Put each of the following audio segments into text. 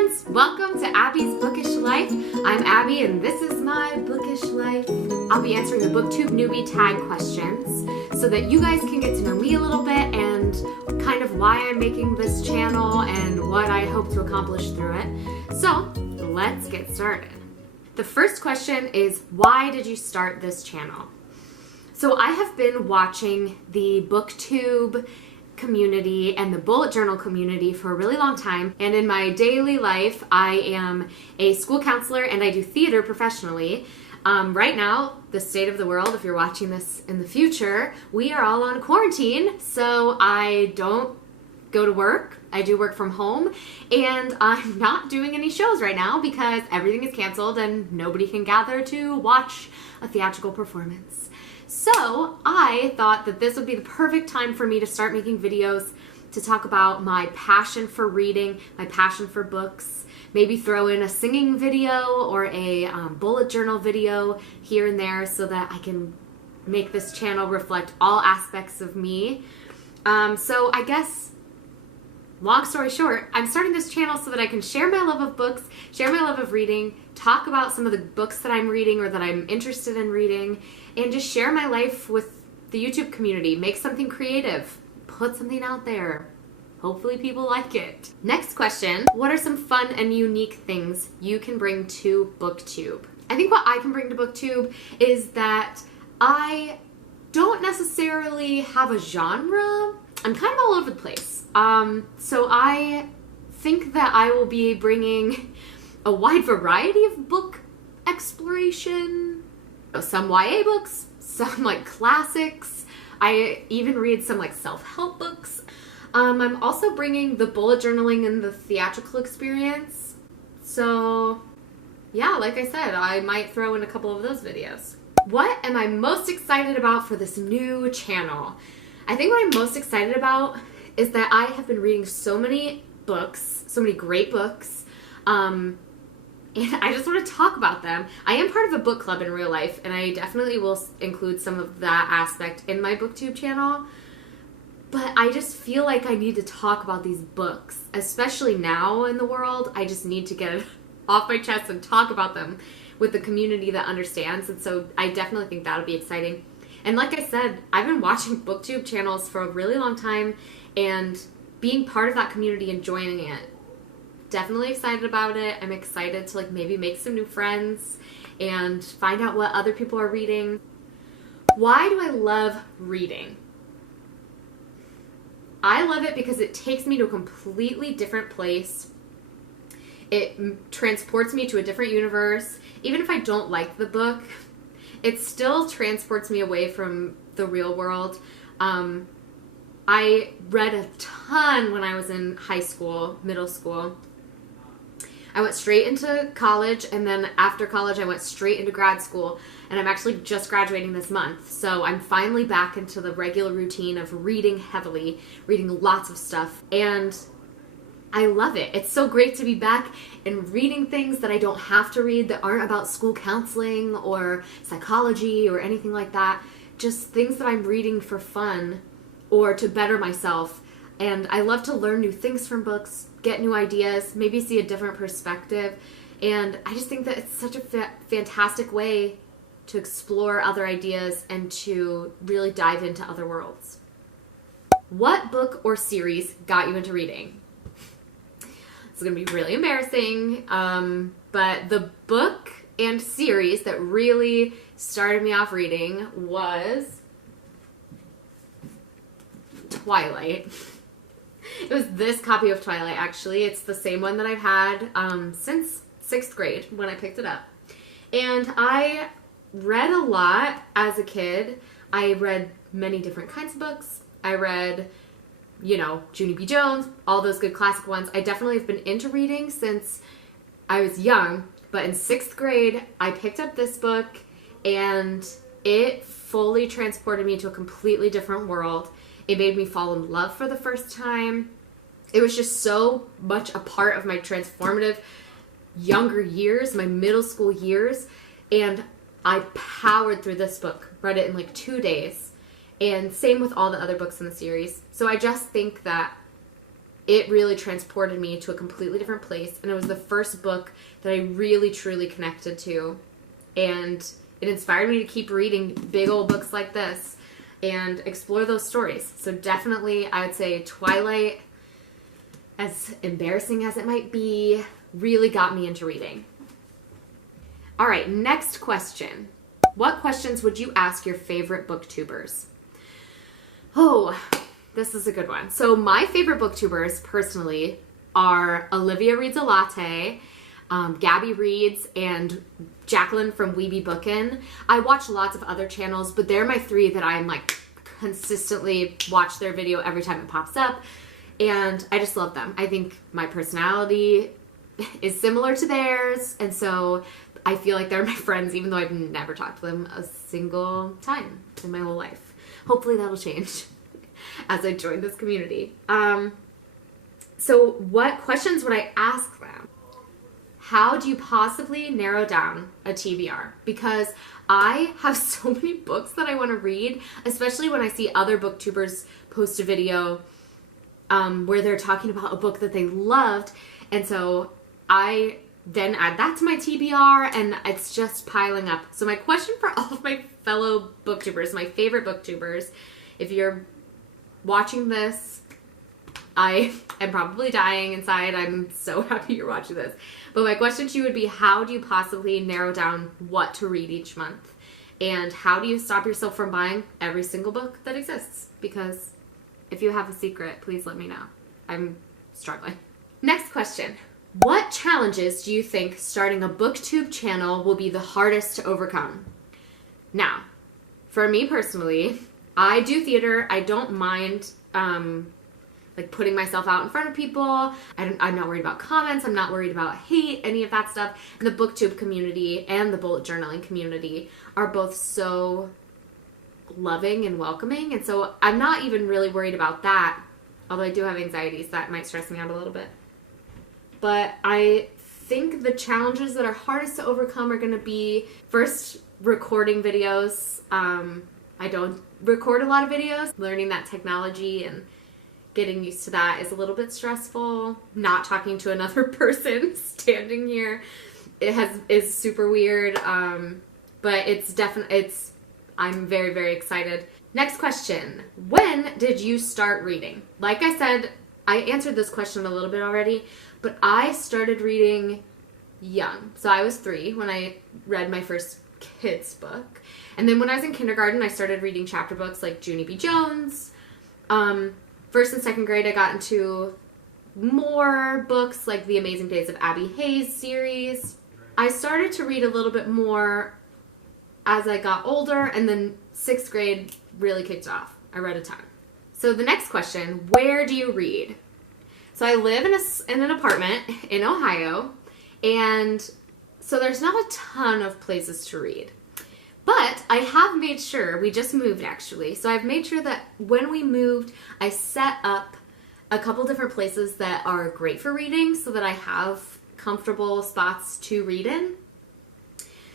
friends! Welcome to Abby's Bookish Life. I'm Abby and this is my Bookish Life. I'll be answering the Booktube Newbie tag questions so that you guys can get to know me a little bit and kind of why I'm making this channel and what I hope to accomplish through it. So let's get started. The first question is, why did you start this channel? So I have been watching the Booktube community and the bullet journal community for a really long time, and in my daily life I am a school counselor and I do theater professionally. Right now, the state of the world, if you're watching this in the future, we are all on quarantine, so I don't go to work. I do work from home, and I'm not doing any shows right now because everything is canceled and nobody can gather to watch a theatrical performance. So I thought that this would be the perfect time for me to start making videos to talk about my passion for reading, my passion for books, maybe throw in a singing video or a bullet journal video here and there so that I can make this channel reflect all aspects of me. So I guess, long story short, I'm starting this channel so that I can share my love of books, share my love of reading, talk about some of the books that I'm reading or that I'm interested in reading, and just share my life with the YouTube community. Make something creative, put something out there. Hopefully people like it. Next question, what are some fun and unique things you can bring to Booktube? I think what I can bring to Booktube is that I don't necessarily have a genre. I'm kind of all over the place. So I think that I will be bringing a wide variety of book exploration, some YA books, some like classics. I even read some like self-help books. I'm also bringing the bullet journaling and the theatrical experience. So yeah, like I said, I might throw in a couple of those videos. What am I most excited about for this new channel? I think what I'm most excited about is that I have been reading so many books, so many great books, and I just want to talk about them. I am part of a book club in real life, and I definitely will include some of that aspect in my Booktube channel, but I just feel like I need to talk about these books, especially now in the world. I just need to get it off my chest and talk about them with the community that understands, and so I definitely think that'll be exciting. And like I said, I've been watching Booktube channels for a really long time, and being part of that community and joining it, definitely excited about it. I'm excited to like maybe make some new friends and find out what other people are reading. Why do I love reading? I love it because it takes me to a completely different place. It transports me to a different universe. Even if I don't like the book, it still transports me away from the real world. I read a ton when I was in high school, middle school. I went straight into college, and then after college I went straight into grad school, and I'm actually just graduating this month. So I'm finally back into the regular routine of reading heavily, reading lots of stuff, and I love it. It's so great to be back and reading things that I don't have to read, that aren't about school counseling or psychology or anything like that. Just things that I'm reading for fun or to better myself. And I love to learn new things from books, get new ideas, maybe see a different perspective. And I just think that it's such a fantastic way to explore other ideas and to really dive into other worlds. What book or series got you into reading? It's going to be really embarrassing, but the book and series that really started me off reading was Twilight. It was this copy of Twilight, actually. It's the same one that I've had since 6th grade when I picked it up. And I read a lot as a kid. I read many different kinds of books. I read, you know, Junie B. Jones, all those good classic ones. I definitely have been into reading since I was young, but in 6th grade, I picked up this book, and it fully transported me to a completely different world. It made me fall in love for the first time. It was just so much a part of my transformative younger years, my middle school years, and I powered through this book, read it in like 2 days, and same with all the other books in the series. So I just think that it really transported me to a completely different place. And it was the first book that I really, truly connected to. And it inspired me to keep reading big old books like this and explore those stories. So definitely, I would say Twilight, as embarrassing as it might be, really got me into reading. All right, next question. What questions would you ask your favorite booktubers? Oh, this is a good one. So my favorite booktubers, personally, are Olivia Reads a Latte, Gabby Reads, and Jacqueline from Weeby Bookin'. I watch lots of other channels, but they're my three that I'm like consistently watch their video every time it pops up, and I just love them. I think my personality is similar to theirs, and so I feel like they're my friends, even though I've never talked to them a single time in my whole life. Hopefully that'll change as I join this community. So what questions would I ask them? How do you possibly narrow down a TBR? Because I have so many books that I want to read, especially when I see other booktubers post a video where they're talking about a book that they loved. And so I then add that to my TBR, and it's just piling up. So my question for all of my fellow booktubers, my favorite booktubers, if you're watching this, I am probably dying inside. I'm so happy you're watching this. But my question to you would be, how do you possibly narrow down what to read each month? And how do you stop yourself from buying every single book that exists? Because if you have a secret, please let me know. I'm struggling. Next question. What challenges do you think starting a booktube channel will be the hardest to overcome? Now, for me personally, I do theater. I don't mind like putting myself out in front of people. I'm not worried about comments. I'm not worried about hate, any of that stuff. And the booktube community and the bullet journaling community are both so loving and welcoming. And so I'm not even really worried about that. Although I do have anxieties that might stress me out a little bit. But I think the challenges that are hardest to overcome are going to be, first, recording videos. I don't record a lot of videos. Learning that technology and getting used to that is a little bit stressful. Not talking to another person standing here is super weird. But I'm very, very excited. Next question. When did you start reading? Like I said, I answered this question a little bit already, but I started reading young. So I was 3 when I read my first kids book. And then when I was in kindergarten, I started reading chapter books like Junie B. Jones. First and second grade, I got into more books like The Amazing Days of Abby Hayes series. I started to read a little bit more as I got older, and then 6th grade really kicked off. I read a ton. So the next question, where do you read? So I live in an apartment in Ohio, and so there's not a ton of places to read. But I have made sure, we just moved actually, so I've made sure that when we moved, I set up a couple different places that are great for reading so that I have comfortable spots to read in.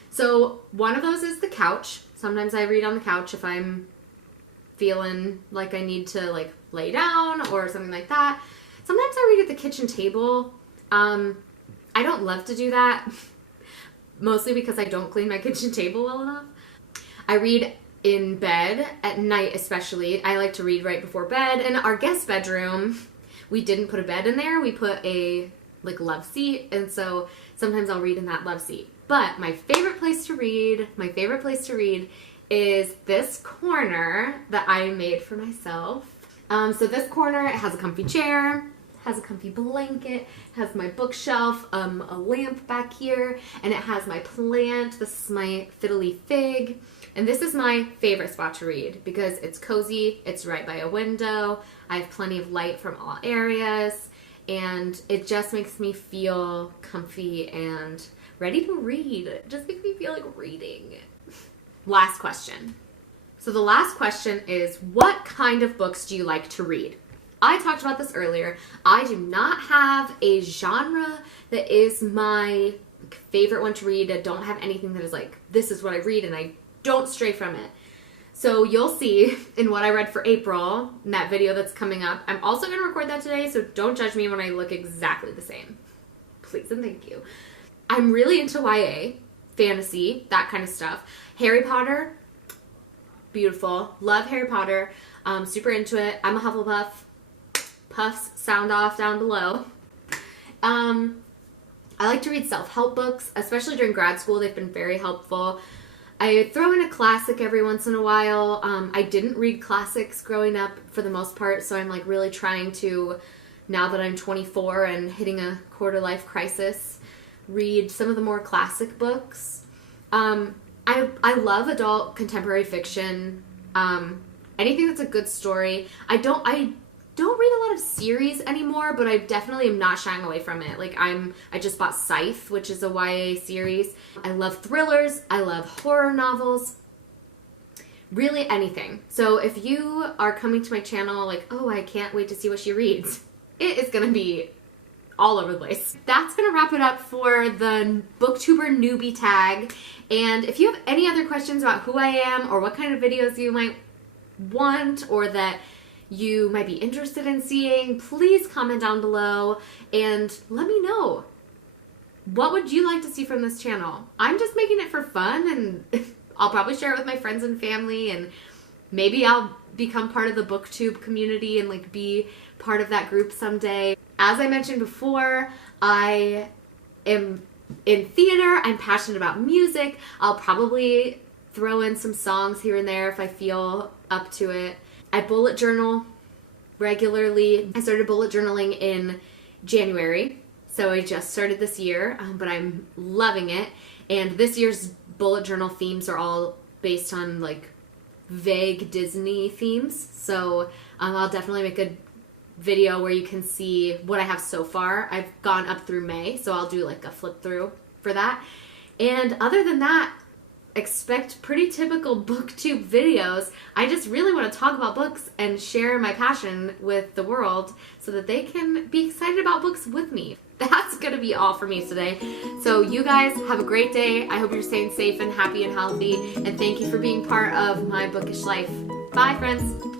So one of those is the couch. Sometimes I read on the couch if I'm feeling like I need to like lay down or something like that. Sometimes I read at the kitchen table. I don't love to do that, mostly because I don't clean my kitchen table well enough. I read in bed at night especially. I like to read right before bed. In our guest bedroom, we didn't put a bed in there. We put a like love seat, and so sometimes I'll read in that love seat. But my favorite place to read is this corner that I made for myself. So this corner, it has a comfy chair, has a comfy blanket, has my bookshelf, a lamp back here, and it has my plant. This is my fiddly fig. And this is my favorite spot to read because it's cozy, it's right by a window, I have plenty of light from all areas, and it just makes me feel comfy and ready to read. It just makes me feel like reading. Last question. So the last question is, what kind of books do you like to read? I talked about this earlier. I do not have a genre that is my favorite one to read. I don't have anything that is like, this is what I read and I don't stray from it. So you'll see in what I read for April, in that video that's coming up. I'm also going to record that today, so don't judge me when I look exactly the same. Please and thank you. I'm really into YA, fantasy, that kind of stuff. Harry Potter, beautiful. Love Harry Potter. Super into it. I'm a Hufflepuff. Puffs sound off down below. I like to read self-help books, especially during grad school. They've been very helpful. I throw in a classic every once in a while. I didn't read classics growing up for the most part, so I'm like really trying to, now that I'm 24 and hitting a quarter-life crisis, read some of the more classic books. I love adult contemporary fiction. Anything that's a good story. I don't read a lot of series anymore, but I definitely am not shying away from it. Like I just bought Scythe, which is a YA series. I love thrillers. I love horror novels. Really anything. So if you are coming to my channel like, oh, I can't wait to see what she reads, it is going to be all over the place. That's going to wrap it up for the Booktuber newbie tag. And if you have any other questions about who I am or what kind of videos you might want or that you might be interested in seeing, please comment down below and let me know. What would you like to see from this channel? I'm just making it for fun, and I'll probably share it with my friends and family, and maybe I'll become part of the Booktube community and like be part of that group someday. As I mentioned before, I am in theater. I'm passionate about music. I'll probably throw in some songs here and there if I feel up to it. I bullet journal regularly. I started bullet journaling in January, so I just started this year, but I'm loving it. And this year's bullet journal themes are all based on like vague Disney themes, so I'll definitely make a video where you can see what I have so far. I've gone up through May, so I'll do like a flip through for that. And other than that, expect pretty typical booktube videos. I just really want to talk about books and share my passion with the world so that they can be excited about books with me. That's gonna be all for me today. So you guys have a great day. I hope you're staying safe and happy and healthy, and thank you for being part of my bookish life. Bye, friends.